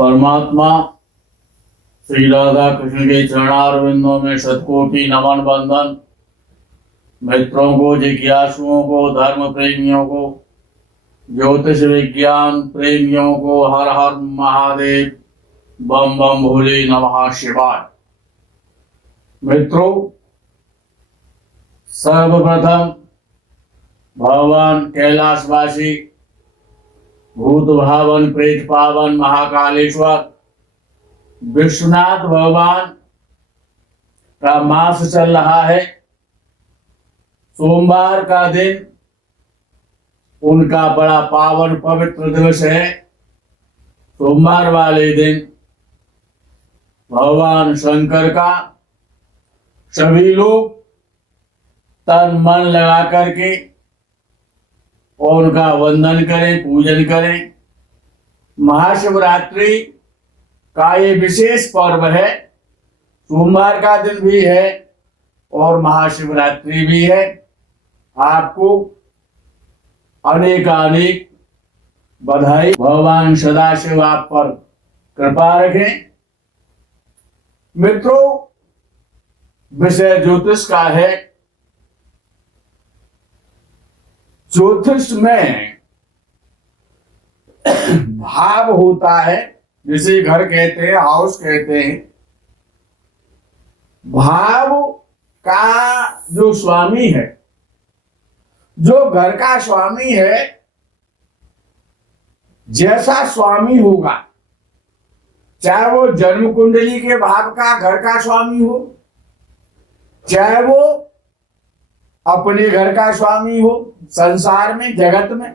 परमात्मा श्री राधा कृष्ण के चरणारविंदों में शतकोटि नमन बंदन। मित्रों को, जिज्ञासुओं को, धर्म प्रेमियों को, ज्योतिष विज्ञान प्रेमियों को हर हर महादेव, बम बम भोले नमः शिवाय। मित्रों, सर्वप्रथम भगवान कैलाशवासी, भूत भावन, प्रेत पावन, महाकालेश्वर विश्वनाथ भगवान का मास चल रहा है। सोमवार का दिन उनका बड़ा पावन पवित्र दिवस है। सोमवार वाले दिन भगवान शंकर का सभी लोग तन मन लगा करके और उनका वंदन करें, पूजन करें। महाशिवरात्रि का ये विशेष पर्व है। सोमवार का दिन भी है और महाशिवरात्रि भी है। आपको अनेकानेक बधाई। भगवान सदाशिव आप पर कृपा रखें। मित्रों, विषय ज्योतिष का है। ज्योतिष में भाव होता है, जिसे घर कहते हैं, हाउस कहते हैं। भाव का जो स्वामी है, जो घर का स्वामी है, जैसा स्वामी होगा, चाहे वो जन्म कुंडली के भाव का घर का स्वामी हो, चाहे वो अपने घर का स्वामी हो, संसार में, जगत में,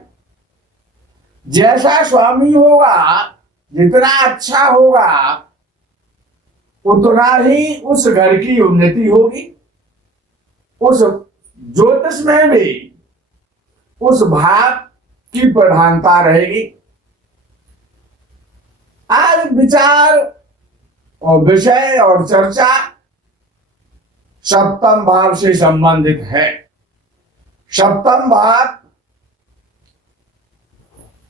जैसा स्वामी होगा, जितना अच्छा होगा, उतना ही उस घर की उन्नति होगी। उस ज्योतिष में भी उस भाव की प्रधानता रहेगी। आज विचार और विषय और चर्चा सप्तम भाव से संबंधित है। सप्तम भाव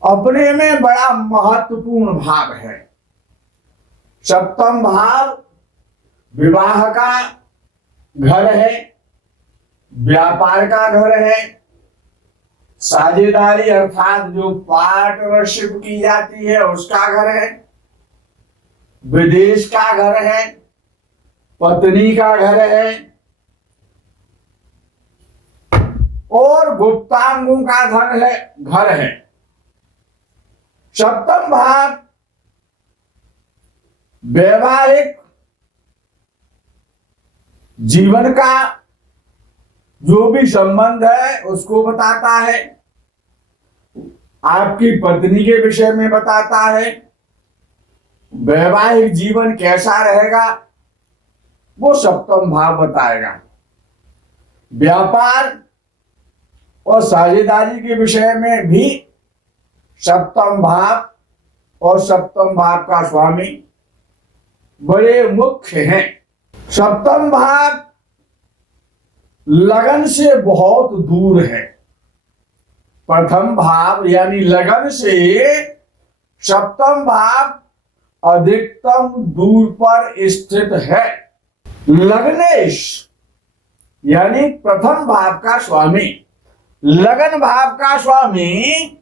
अपने में बड़ा महत्वपूर्ण भाव है। सप्तम भाव विवाह का घर है, व्यापार का घर है, साझेदारी अर्थात जो पार्टनरशिप की जाती है उसका घर है, विदेश का घर है, पत्नी का घर है और गुप्तांगों का घर है। सप्तम भाव वैवाहिक जीवन का जो भी संबंध है उसको बताता है। आपकी पत्नी के विषय में बताता है। वैवाहिक जीवन कैसा रहेगा वो सप्तम भाव बताएगा। व्यापार और साझेदारी के विषय में भी सप्तम भाव और सप्तम भाव का स्वामी बड़े मुख्य हैं। सप्तम भाव लगन से बहुत दूर है। प्रथम भाव यानी लगन से सप्तम भाव अधिकतम दूर पर स्थित है। लग्नेश यानी प्रथम भाव का स्वामी, लगन भाव का स्वामी,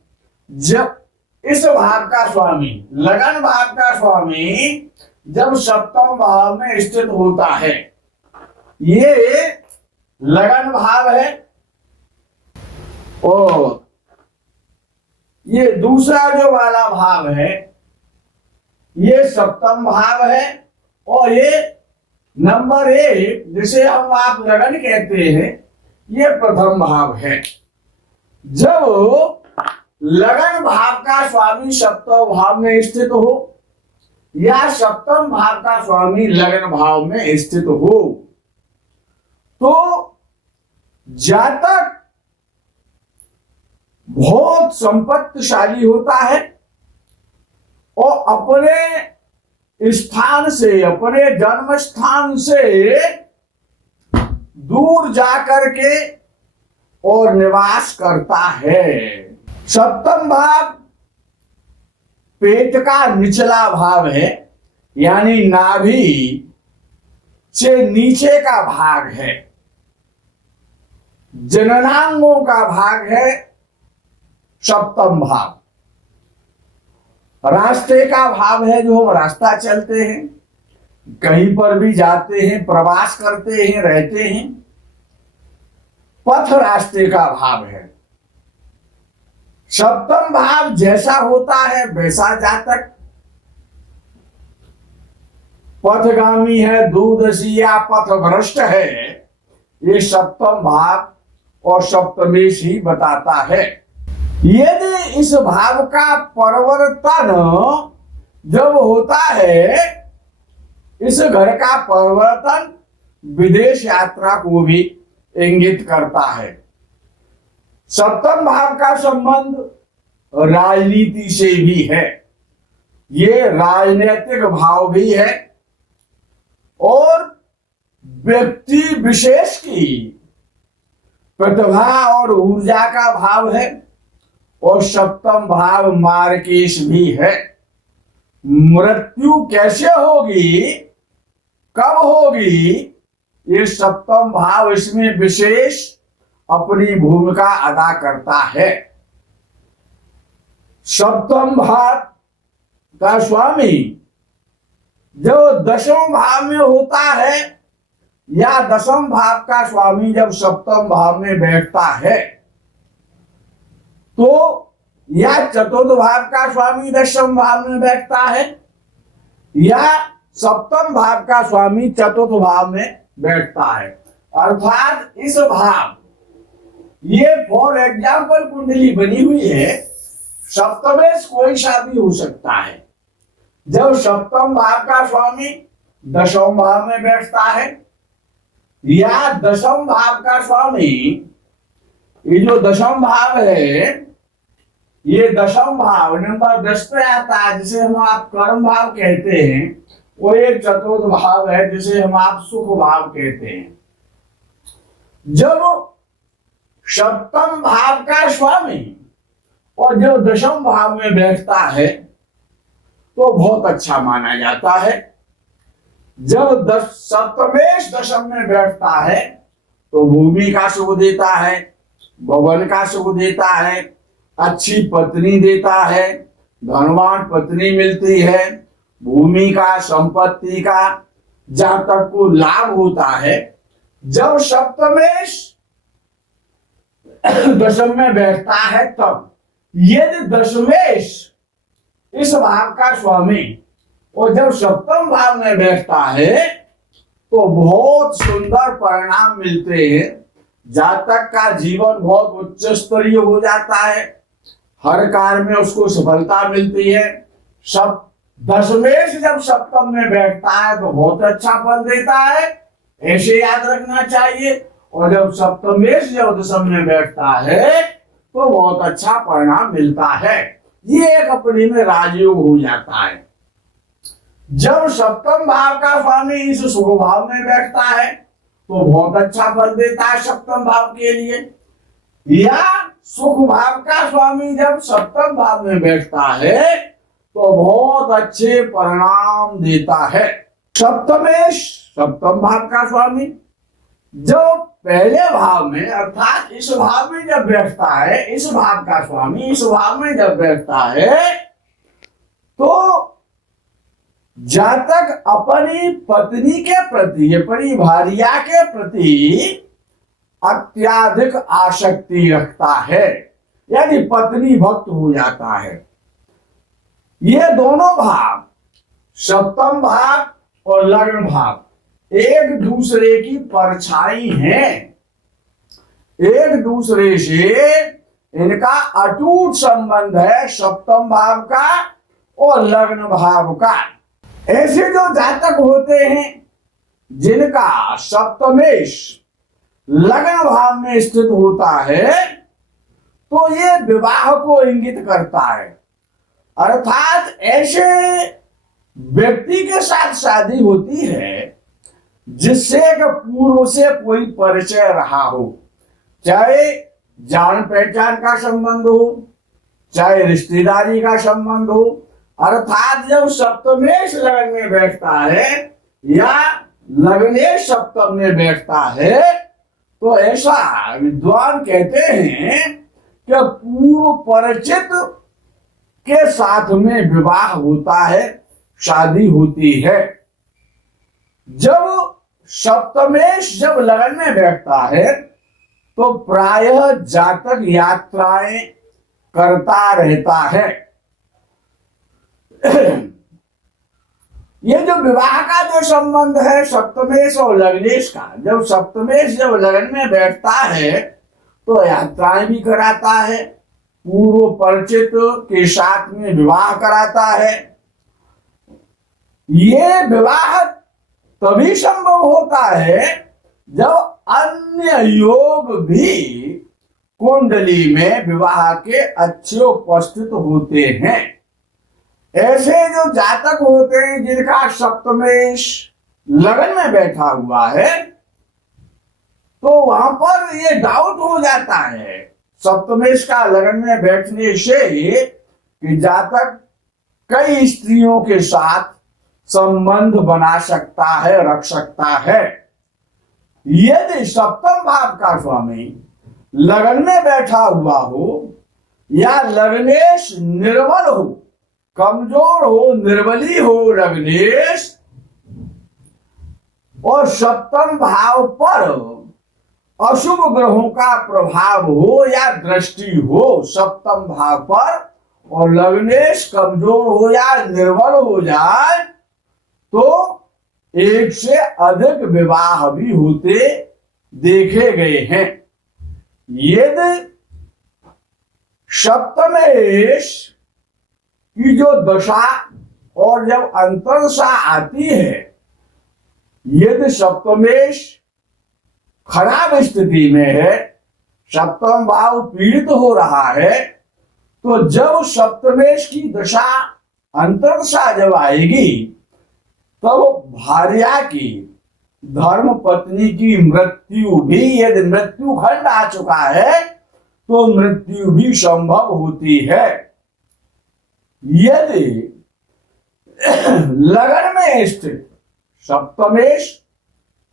जब इस भाव का स्वामी, लगन भाव का स्वामी जब सप्तम भाव में स्थित होता है, ये लगन भाव है। और ये दूसरा जो वाला भाव है ये सप्तम भाव है। और ये नंबर 1 जिसे हम आप लगन कहते हैं ये प्रथम भाव है। जब लगन भाव का स्वामी सप्तम भाव में स्थित हो या सप्तम भाव का स्वामी लगन भाव में स्थित हो तो जातक बहुत संपत्तिशाली होता है और अपने स्थान से, अपने जन्म स्थान से दूर जाकर के और निवास करता है। सप्तम भाव पेट का निचला भाव है, यानी नाभि से नीचे का भाग है। जननांगों का भाग है सप्तम भाव। रास्ते का भाव है, जो हम रास्ता चलते हैं, कहीं पर भी जाते हैं, प्रवास करते हैं, रहते हैं। पथ रास्ते का भाव है। सप्तम भाव जैसा होता है वैसा जातक पथगामी है, दूरदर्शी या पथभ्रष्ट है, ये सप्तम भाव और सप्तमेश ही बताता है। यदि इस भाव का परिवर्तन जब होता है, इस घर का परिवर्तन विदेश यात्रा को भी इंगित करता है। सप्तम भाव का संबंध राजनीति से भी है। ये राजनीतिक भाव भी है और व्यक्ति विशेष की प्रतिभा और ऊर्जा का भाव है। और सप्तम भाव मार्केश भी है। मृत्यु कैसे होगी, कब होगी, ये सप्तम भाव इसमें विशेष अपनी भूमिका अदा करता है। सप्तम भाव का स्वामी जो दशम भाव में होता है, या दशम भाव का स्वामी जब सप्तम भाव में बैठता है, तो या चतुर्थ भाव का स्वामी दशम भाव में बैठता है, या सप्तम भाव का स्वामी चतुर्थ भाव में बैठता है। अर्थात इस भाव, ये फॉर एग्जाम्पल कुंडली बनी हुई है, सप्तमेश कोई सा भी हो सकता है। जब सप्तम भाव का स्वामी दशम भाव में बैठता है, या दशम भाव का स्वामी, ये जो दशम भाव है, ये दशम भाव नंबर 10 पे आता है, जिसे हम आप कर्म भाव कहते हैं। वो एक चतुर्थ भाव है, जिसे हम आप सुख भाव कहते हैं। जब सप्तम भाव का स्वामी और जो दशम भाव में बैठता है, तो बहुत अच्छा माना जाता है। जब सप्तमेश दशम में बैठता है, तो भूमि का सुख देता है, भवन का सुख देता है, अच्छी पत्नी देता है, धनवान पत्नी मिलती है, भूमि का, संपत्ति का जातक को लाभ होता है। जब सप्तमेश दशम में बैठता है, तब यदि दशमेश इस भाव का स्वामी और जब सप्तम भाव में बैठता है, तो बहुत सुंदर परिणाम मिलते हैं। जातक का जीवन बहुत उच्च स्तरीय हो जाता है, हर कार्य में उसको सफलता मिलती है। सब दशमेश जब सप्तम में बैठता है, तो बहुत अच्छा फल देता है, ऐसे याद रखना चाहिए। और जब सप्तमेश जब दशम में बैठता है, तो बहुत अच्छा परिणाम मिलता है। ये एक अपने में राजयोग हो जाता है। जब सप्तम भाव का स्वामी इस शुभ भाव में बैठता है, तो बहुत अच्छा फल देता है सप्तम भाव के लिए। या सुख भाव का स्वामी जब सप्तम भाव में बैठता है, तो बहुत अच्छे परिणाम देता है। सप्तमेश सप्तम भाव का स्वामी जो पहले भाव में, अर्थात इस भाव में जब बैठता है, इस भाव का स्वामी इस भाव में जब बैठता है, तो जातक अपनी पत्नी के प्रति, अपनी भार्या के प्रति अत्याधिक आसक्ति रखता है, यानी पत्नी भक्त हो जाता है। ये दोनों भाव, सप्तम भाव और लग्न भाव, एक दूसरे की परछाई हैं। एक दूसरे से इनका अटूट संबंध है, सप्तम भाव का और लग्न भाव का। ऐसे जो जातक होते हैं जिनका सप्तमेश लग्न भाव में स्थित होता है, तो ये विवाह को इंगित करता है। अर्थात ऐसे व्यक्ति के साथ शादी होती है जिससे पूर्व से कोई परिचय रहा हो, चाहे जान पहचान का संबंध हो, चाहे रिश्तेदारी का संबंध हो, अर्थात जब सप्तमेश लगन में बैठता है या लग्नेश सप्तम में बैठता है तो ऐसा विद्वान कहते हैं कि पूर्व परिचित के साथ में विवाह होता है, शादी होती है। जब सप्तमेश जब लगन में बैठता है तो प्रायः जातक यात्राएं करता रहता है। ये जो विवाह का जो संबंध है सप्तमेश और लग्नेश का, जब सप्तमेश जब लगन में बैठता है तो यात्राएं भी कराता है, पूर्व परिचित के साथ में विवाह कराता है। ये विवाह तभी संभव होता है जब अन्य योग भी कुंडली में विवाह के अच्छे उपस्थित होते हैं। ऐसे जो जातक होते हैं जिनका सप्तमेश लगन में बैठा हुआ है तो वहां पर ये डाउट हो जाता है सप्तमेश का लगन में बैठने से कि जातक कई स्त्रियों के साथ संबंध बना सकता है, रख सकता है। यदि सप्तम भाव का स्वामी लगन में बैठा हुआ हो या लग्नेश निर्बल हो, कमजोर हो, निर्बली हो लग्नेश, और सप्तम भाव पर अशुभ ग्रहों का प्रभाव हो या दृष्टि हो सप्तम भाव पर, और लग्नेश कमजोर हो या निर्बल हो जाए तो एक से अधिक विवाह भी होते देखे गए हैं। यदि सप्तमेश की जो दशा और जब अंतरदशा आती है, यदि सप्तमेश खराब स्थिति में है, सप्तम भाव पीड़ित हो रहा है, तो जब सप्तमेश की दशा अंतरदशा जब आएगी तब भार्या की, धर्म पत्नी की मृत्यु भी, यदि मृत्यु खंड आ चुका है तो मृत्यु भी संभव होती है। यदि लगन में स्थित सप्तमेश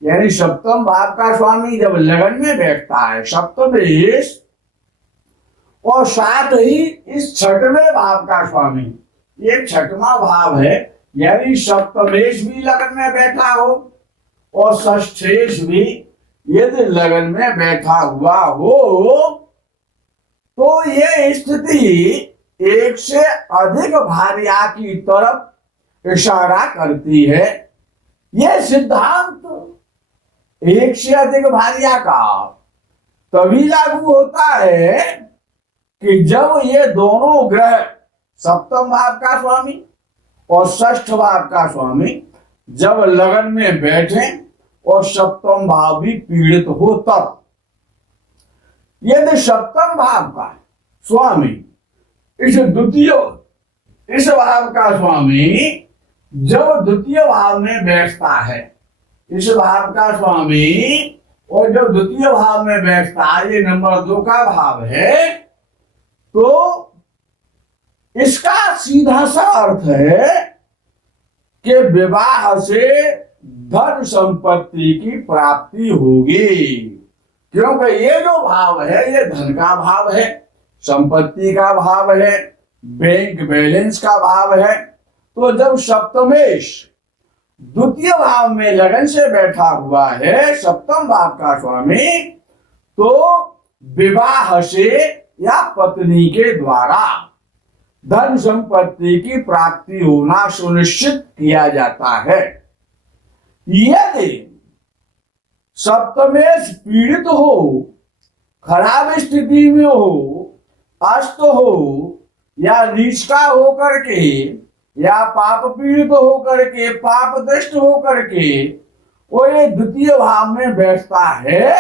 यानी सप्तम भाव का स्वामी जब लगन में बैठता है सप्तमेश, और साथ ही इस छठवें भाव का स्वामी, ये छठवां भाव है, यानी सप्तमेश भी लगन में बैठा हो और षष्ठेश भी यदि लगन में बैठा हुआ हो तो ये स्थिति एक से अधिक भार्या की तरफ इशारा करती है। यह सिद्धांत एक से अधिक भार्या का तभी लागू होता है कि जब ये दोनों ग्रह सप्तम भाव का स्वामी और षष्ठ भाव का स्वामी जब लगन में बैठे और सप्तम भाव भी पीड़ित हो तब। यदि सप्तम भाव का स्वामी इस भाव का स्वामी जब द्वितीय भाव में बैठता है, इस भाव का स्वामी और जब द्वितीय भाव में बैठता है, ये नंबर 2 का भाव है, तो इसका सीधा सा अर्थ है कि विवाह से धन संपत्ति की प्राप्ति होगी, क्योंकि ये जो भाव है ये धन का भाव है, संपत्ति का भाव है, बैंक बैलेंस का भाव है। तो जब सप्तमेश द्वितीय भाव में लगन से बैठा हुआ है सप्तम भाव का स्वामी, तो विवाह से या पत्नी के द्वारा धन संपत्ति की प्राप्ति होना सुनिश्चित किया जाता है। यदि सप्तमेश पीड़ित हो, खराब स्थिति में हो, अस्त हो या नीच का होकर के या पाप पीड़ित होकर के, पाप दृष्ट होकर के वो ये द्वितीय भाव में बैठता है,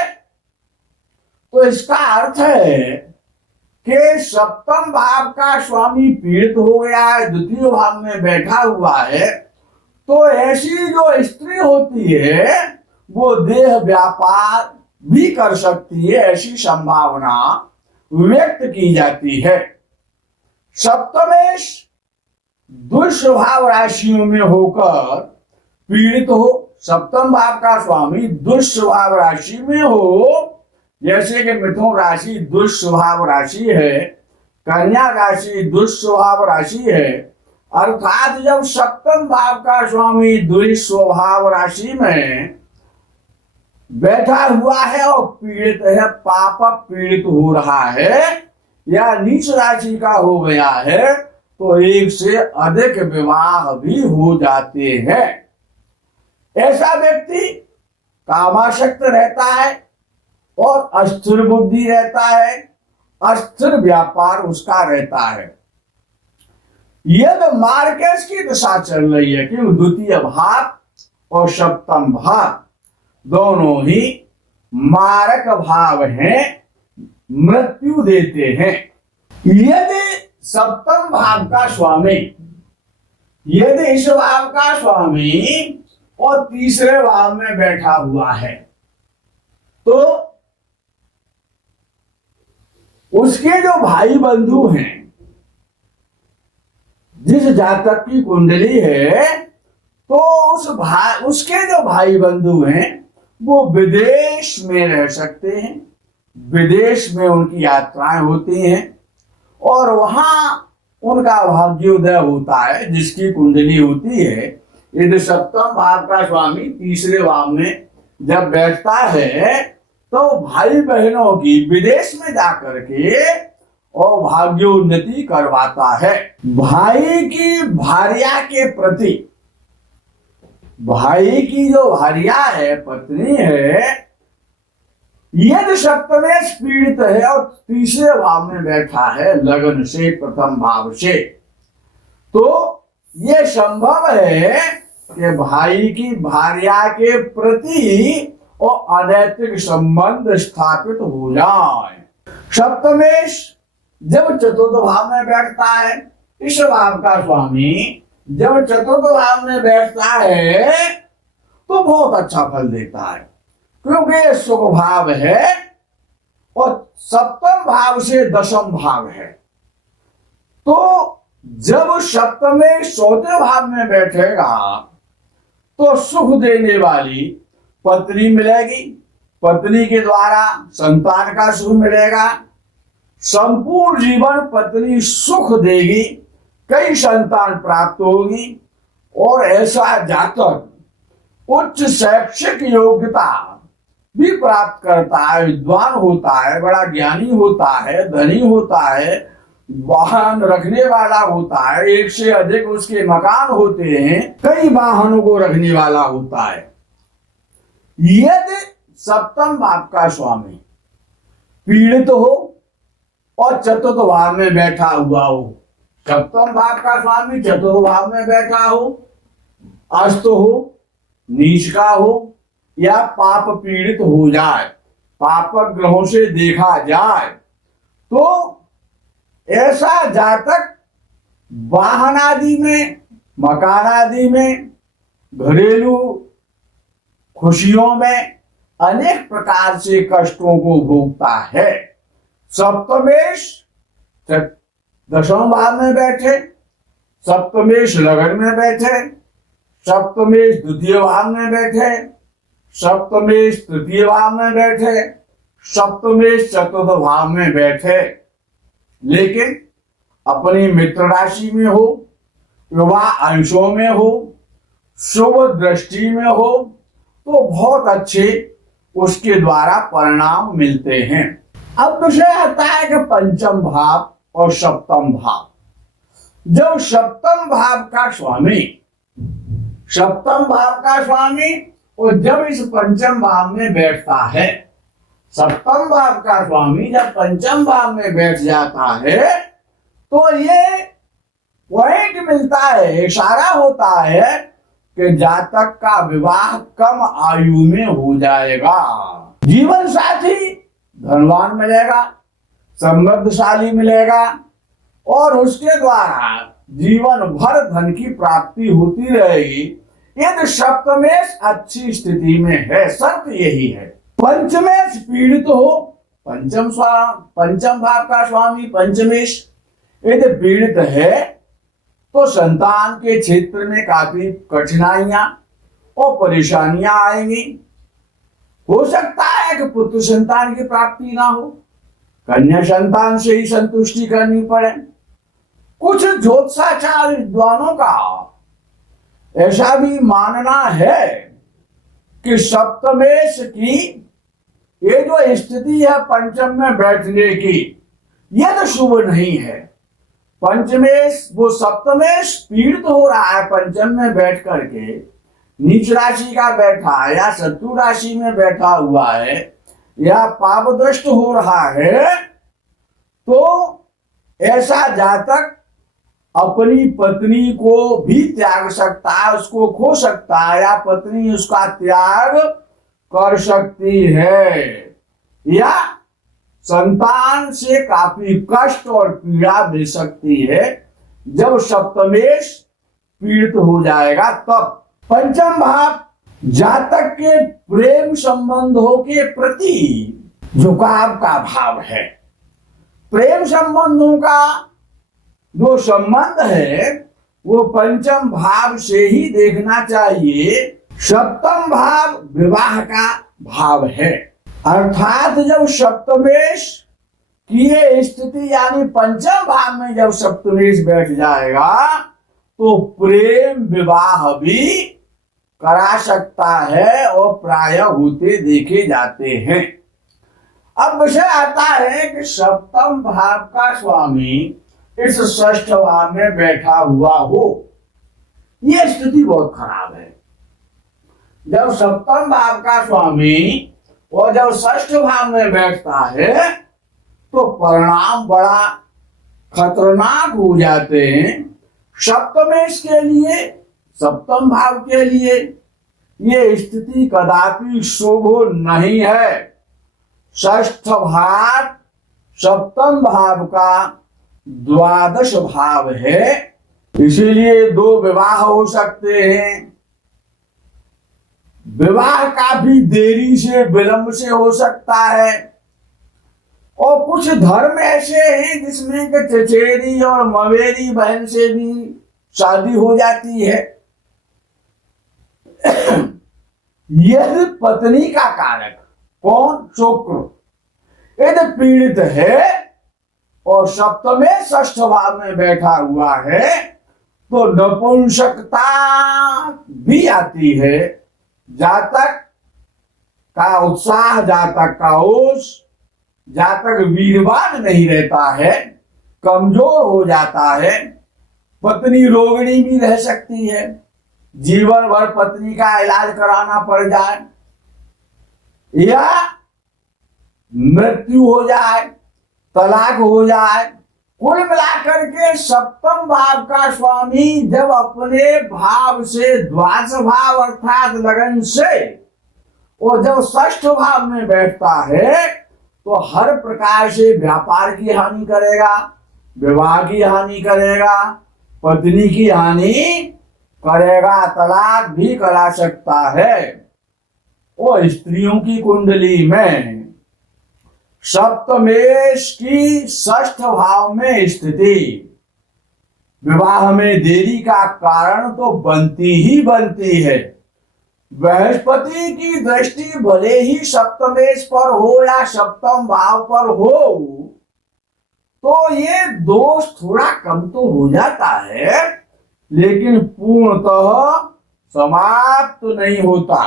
तो इसका अर्थ है कि सप्तम भाव का स्वामी पीड़ित हो गया है, द्वितीय भाव में बैठा हुआ है, तो ऐसी जो स्त्री होती है वो देह व्यापार भी कर सकती है, ऐसी संभावना व्यक्त की जाती है। सप्तमेश दुष्स्वभाव राशियों में होकर पीड़ित हो, सप्तम भाव का स्वामी दुष्स्वभाव राशि में हो, जैसे कि मिथुन राशि दुष्स्वभाव राशि है, कन्या राशि दुष्स्वभाव राशि है, अर्थात जब सप्तम भाव का स्वामी दुष्स्वभाव राशि में बैठा हुआ है और पीड़ित है, पाप पीड़ित हो रहा है या नीच राशि का हो गया है, तो एक से अधिक विवाह भी हो जाते हैं। ऐसा व्यक्ति कामासक्त रहता है और अस्थिर बुद्धि रहता है, अस्थिर व्यापार उसका रहता है। यदि मार्केट की दशा चल रही है कि द्वितीय भाव और सप्तम भाव दोनों ही मारक भाव हैं, मृत्यु देते हैं। यदि सप्तम भाव का स्वामी, यदि इस भाव का स्वामी और तीसरे भाव में बैठा हुआ है, तो उसके जो भाई बंधु हैं, जिस जातक की कुंडली है, तो उसके जो भाई बंधु हैं वो विदेश में रह सकते हैं, विदेश में उनकी यात्राएं होती हैं और वहां उनका भाग्योदय होता है। जिसकी कुंडली होती है, यदि सप्तम भाव का स्वामी तीसरे भाव में जब बैठता है, तो भाई बहनों की विदेश में जाकर के और भाग्योन्नति करवाता है। भाई की भार्या के प्रति, भाई की जो भार्या है, पत्नी है, यदि सप्तमेश पीड़ित है और तीसरे भाव में बैठा है लगन से, प्रथम भाव से, तो ये संभव है कि भाई की भार्या के प्रति और अनैतिक संबंध स्थापित हो जाए। सप्तमेश जब चतुर्थ भाव में बैठता है, इस भाव का स्वामी जब चतुर्थ भाव में बैठता है तो बहुत अच्छा फल देता है, क्योंकि सुख भाव है और सप्तम भाव से दशम भाव है। तो जब सप्तमे चौथे भाव में बैठेगा तो सुख देने वाली पत्नी मिलेगी, पत्नी के द्वारा संतान का सुख मिलेगा, संपूर्ण जीवन पत्नी सुख देगी, कई संतान प्राप्त होगी और ऐसा जातक उच्च शैक्षिक योग्यता भी प्राप्त करता है, विद्वान होता है, बड़ा ज्ञानी होता है, धनी होता है, वाहन रखने वाला होता है, एक से अधिक उसके मकान होते हैं, कई वाहनों को रखने वाला होता है। यदि सप्तम भाव का स्वामी पीड़ित हो और चतुर्थ भाव में बैठा हुआ हो, सप्तम भाव का स्वामी चतुर्थ भाव में बैठा हो, अस्त हो, नीच का हो या पाप पीड़ित हो जाए, पापक ग्रहों से देखा जाए, तो ऐसा जातक वाहन आदि में, मकान आदि में, घरेलू खुशियों में अनेक प्रकार से कष्टों को भोगता है। सप्तमेश दशम भाव में बैठे, सप्तमेश लगन में बैठे, सप्तमेश द्वितीय भाव में बैठे, सप्तमेश तृतीय भाव में बैठे, सप्तमेश चतुर्थ भाव में बैठे, लेकिन अपनी मित्र राशि में हो, विवाह अंशों में हो, शुभ दृष्टि में हो, तो बहुत अच्छे उसके द्वारा परिणाम मिलते हैं। अब विषय आता है कि पंचम भाव और सप्तम भाव। जब सप्तम भाव का स्वामी, सप्तम भाव का स्वामी और जब इस पंचम भाव में बैठता है, सप्तम भाव का स्वामी जब पंचम भाव में बैठ जाता है, तो ये पॉइंट मिलता है, इशारा होता है कि जातक का विवाह कम आयु में हो जाएगा, जीवन साथी धनवान मिलेगा, समृद्धशाली मिलेगा और उसके द्वारा जीवन भर धन की प्राप्ति होती रहेगी, यदि सप्तमेश अच्छी स्थिति में है। शर्त यही है। पंचमेश पीड़ित हो, पंचम भाव का स्वामी पंचमेश यदि पीड़ित है तो संतान के क्षेत्र में काफी कठिनाइयां और परेशानियां आएंगी। हो सकता है कि पुत्र संतान की प्राप्ति ना हो, कन्या संतान से ही संतुष्टि करनी पड़े। कुछ ज्योतिषाचार्य विद्वानों का ऐसा भी मानना है कि सप्तमेश की ये जो स्थिति है पंचम में बैठने की, यह तो शुभ नहीं है। पंचमेश वो सप्तमेश पीड़ित हो रहा है पंचम में बैठ करके, नीच राशि का बैठा है या शत्रु राशि में बैठा हुआ है या पापदृष्ट हो रहा है, तो ऐसा जातक अपनी पत्नी को भी त्याग सकता है, उसको खो सकता है, या पत्नी उसका त्याग कर सकती है, या संतान से काफी कष्ट और पीड़ा मिल सकती है। जब सप्तमेश पीड़ित हो जाएगा तब पंचम भाव जातक के प्रेम संबंधों के प्रति झुकाव का भाव है। प्रेम संबंधों का जो संबंध है वो पंचम भाव से ही देखना चाहिए। सप्तम भाव विवाह का भाव है, अर्थात जब सप्तमेश की ये स्थिति यानी पंचम भाव में जब सप्तमेश बैठ जाएगा तो प्रेम विवाह भी करा सकता है और प्राय होते देखे जाते हैं। अब विषय आता है कि सप्तम भाव का स्वामी इस षष्ठ भाव में बैठा हुआ हो, यह स्थिति बहुत खराब है। जब सप्तम भाव का स्वामी और जब षष्ठ भाव में बैठता है तो परिणाम बड़ा खतरनाक हो जाते हैं। सप्तमेश के लिए, सप्तम भाव के लिए ये स्थिति कदापि शुभ नहीं है। षष्ठ भाव सप्तम भाव का द्वादश भाव है, इसीलिए दो विवाह हो सकते हैं। विवाह काफी देरी से, विलंब से हो सकता है। और कुछ धर्म ऐसे हैं जिसमें कि चचेरी और मवेरी बहन से भी शादी हो जाती है। यदि पत्नी का कारक कौन, शुक्र, यदि पीड़ित है और सप्तमे षष्ठ भाव में बैठा हुआ है तो नपुंसकता भी आती है। जातक का उत्साह, जातक का ओज, जातक वीरवान नहीं रहता है, कमजोर हो जाता है। पत्नी रोगिणी भी रह सकती है, जीवन भर पत्नी का इलाज कराना पड़ जाए या मृत्यु हो जाए, तलाक हो जाए। कुल मिलाकर के सप्तम भाव का स्वामी जब अपने भाव से द्वादश भाव अर्थात लगन से और जब षष्ठ भाव में बैठता है तो हर प्रकार से व्यापार की हानि करेगा, विवाह की हानि करेगा, पत्नी की हानि करेगा, तलाक भी करा सकता है। और स्त्रियों की कुंडली में सप्तमेश की षष्ठ भाव में स्थिति विवाह में देरी का कारण तो बनती ही बनती है। बृहस्पति की दृष्टि भले ही सप्तमेश पर हो या सप्तम भाव पर हो तो ये दोष थोड़ा कम तो हो जाता है, लेकिन पूर्णतः समाप्त नहीं होता।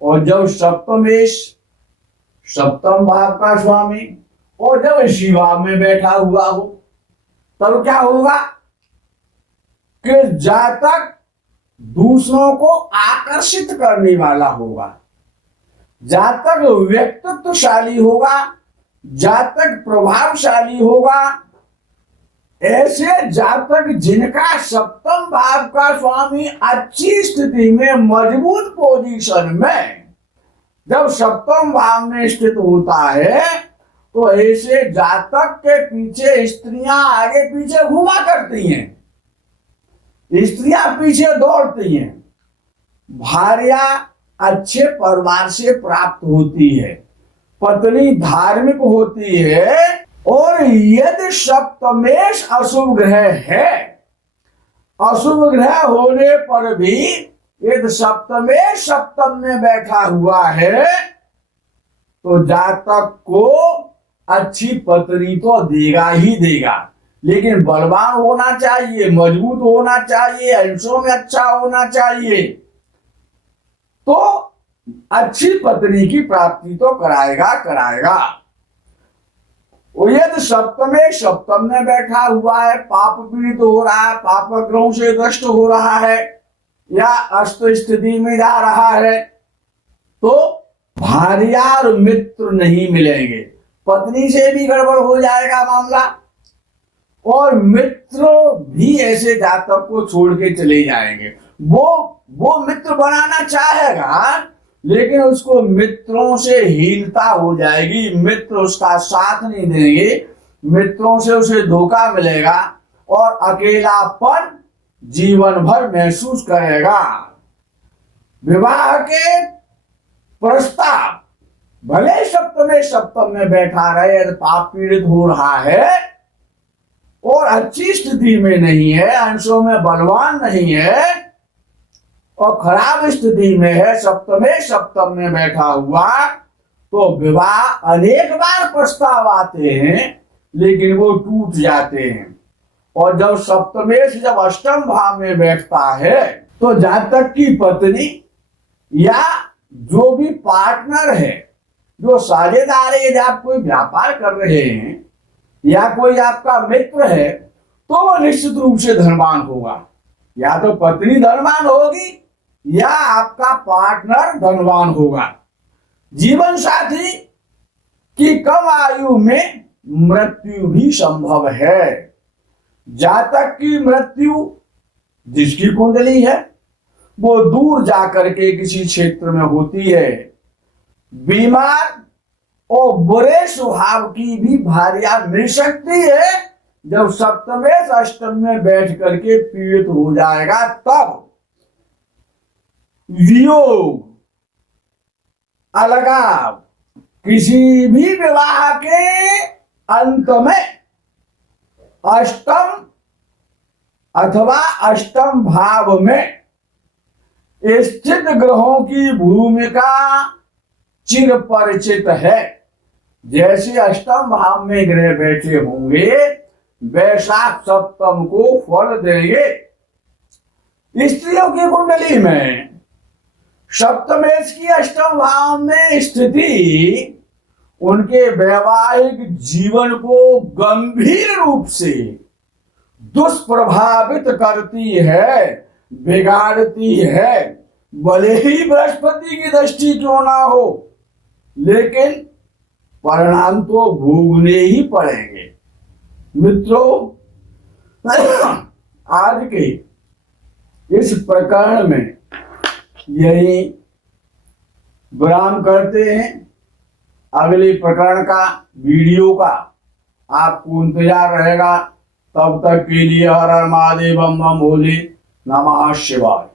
और जब सप्तमेश सप्तम भाव का स्वामी और जब इसी भाव में बैठा हुआ हो तब क्या होगा कि जातक दूसरों को आकर्षित करने वाला होगा, जातक व्यक्तित्वशाली होगा, जातक प्रभावशाली होगा। ऐसे जातक जिनका सप्तम भाव का स्वामी अच्छी स्थिति में, मजबूत पोजीशन में जब सप्तम भाव में स्थित होता है तो ऐसे जातक के पीछे स्त्रियां आगे पीछे घुमा करती हैं, स्त्रियां पीछे दौड़ती हैं। भार्या अच्छे परिवार से प्राप्त होती है, पत्नी धार्मिक होती है। और यदि सप्तमेश अशुभ ग्रह है अशुभ ग्रह होने पर भी यदि सप्तम में बैठा हुआ है तो जातक को अच्छी पत्नी तो देगा ही देगा, लेकिन बलवान होना चाहिए, मजबूत होना चाहिए, अंशों में अच्छा होना चाहिए, तो अच्छी पत्नी की प्राप्ति तो कराएगा कराएगा। यदि सप्तम में बैठा हुआ है, पाप पीड़ित हो रहा है, पाप ग्रहों से ग्रस्त हो रहा है या अष्ट स्थिति में जा रहा है, तो भार्या और मित्र नहीं मिलेंगे, पत्नी से भी गड़बड़ हो जाएगा मामला, और मित्र भी ऐसे जातक को छोड़ के चले जाएंगे। वो मित्र बनाना चाहेगा, लेकिन उसको मित्रों से हीनता हो जाएगी, मित्र उसका साथ नहीं देंगे, मित्रों से उसे धोखा मिलेगा और अकेलापन जीवन भर महसूस करेगा। विवाह के प्रस्ताव भले सप्तम में बैठा रहे, पाप पीड़ित हो रहा है और अच्छी स्थिति में नहीं है, अंशों में बलवान नहीं है और खराब स्थिति में है, सप्तम में बैठा हुआ, तो विवाह अनेक बार प्रस्ताव आते हैं लेकिन वो टूट जाते हैं। और जब सप्तमेश जब अष्टम भाव में बैठता है तो जातक की पत्नी या जो भी पार्टनर है, जो साझेदार है, यदि आप कोई व्यापार कर रहे हैं या कोई आपका मित्र है, तो वो निश्चित रूप से धनवान होगा। या तो पत्नी धनवान होगी या आपका पार्टनर धनवान होगा। जीवन साथी की कम आयु में मृत्यु भी संभव है। जातक की मृत्यु जिसकी कुंडली है वो दूर जाकर के किसी क्षेत्र में होती है। बीमार और बुरे स्वभाव की भी भार्या मिल सकती है, जब सप्तमेश अष्टम में बैठ करके पीड़ित हो जाएगा तब। वियोग, अलगाव, किसी भी विवाह के अंत में अष्टम अथवा अष्टम भाव में स्थित ग्रहों की भूमिका चिर परिचित है। जैसे अष्टम भाव में ग्रह बैठे होंगे वैसा सप्तम को फल देंगे। स्त्रियों की कुंडली में सप्तमेश की अष्टम भाव में स्थिति उनके वैवाहिक जीवन को गंभीर रूप से दुष्प्रभावित करती है, बिगाड़ती है। भले ही बृहस्पति की दृष्टि क्यों ना हो, लेकिन परिणाम तो भोगने ही पड़ेंगे। मित्रों, आज के इस प्रकरण में यही विराम करते हैं। अगले प्रकरण का वीडियो का आपको इंतजार रहेगा। तब तक के लिए हर हर महादेव, बम बम भोले, नमः शिवाय।